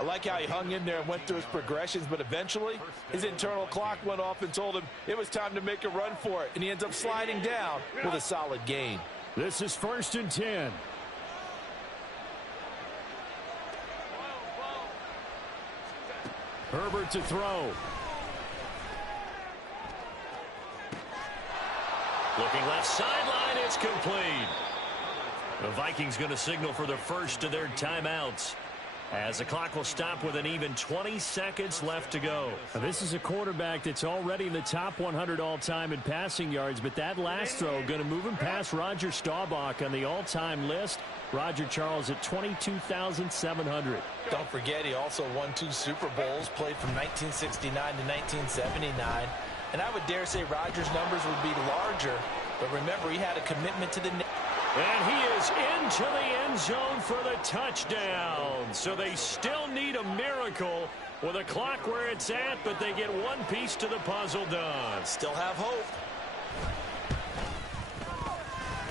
I like how he hung in there and went through his progressions, but eventually his internal clock went off and told him it was time to make a run for it, and he ends up sliding down with a solid gain. This is 1st and 10. Herbert to throw. Looking left sideline, it's complete. The Vikings going to signal for the first of their timeouts. as the clock will stop with an even 20 seconds left to go. Now, this is a quarterback that's already in the top 100 all-time in passing yards, but that last throw going to move him past Roger Staubach on the all-time list. Roger Charles at 22,700. Don't forget, he also won 2 Super Bowls, played from 1969 to 1979. And I would dare say Roger's numbers would be larger, but remember, he had a commitment to the net. And he is into the end zone for the touchdown. So they still need a miracle with a clock where it's at, but they get one piece to the puzzle done. Still have hope.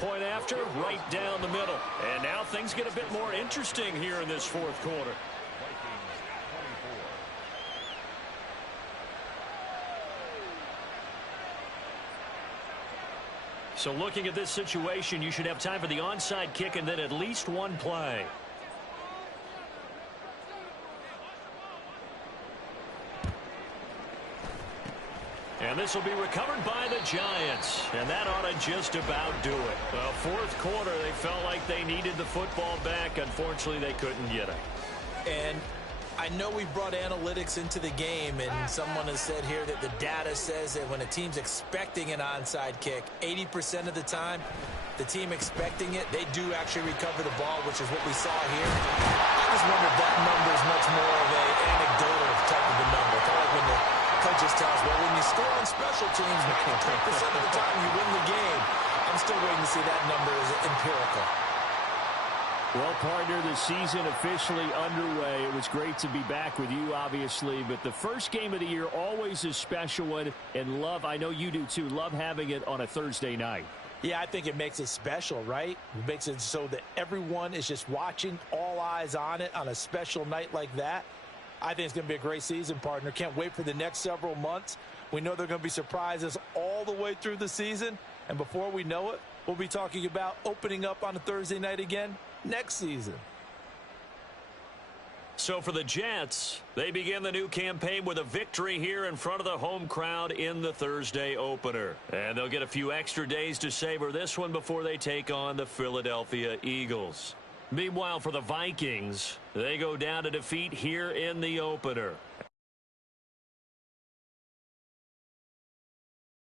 Point after, right down the middle. And now things get a bit more interesting here in this fourth quarter. So looking at this situation, you should have time for the onside kick and then at least one play. And this will be recovered by the Giants. And that ought to just about do it. The fourth quarter, they felt like they needed the football back. Unfortunately, they couldn't get it. And I know we brought analytics into the game, and someone has said here that the data says that when a team's expecting an onside kick, 80% of the time, the team expecting it, they do actually recover the ball, which is what we saw here. I just wonder if that number is much more of an anecdotal type of a number. Kind of like when the coaches tell us, well, when you score on special teams, 93% of the time you win the game. I'm still waiting to see that number as empirical. Well, partner, the season officially underway. It was great to be back with you, obviously, but the first game of the year always a special one, and love, I know you do too, love having it on a Thursday night. Yeah, I think it makes it special, right? It makes it so that everyone is just watching, all eyes on it on a special night like that. I think it's going to be a great season, partner. Can't wait for the next several months. We know there are going to be surprises all the way through the season, and before we know it, we'll be talking about opening up on a Thursday night again next season. So for the Jets, they begin the new campaign with a victory here in front of the home crowd in the Thursday opener. And they'll get a few extra days to savor this one before they take on the Philadelphia Eagles. Meanwhile, for the Vikings, they go down to defeat here in the opener.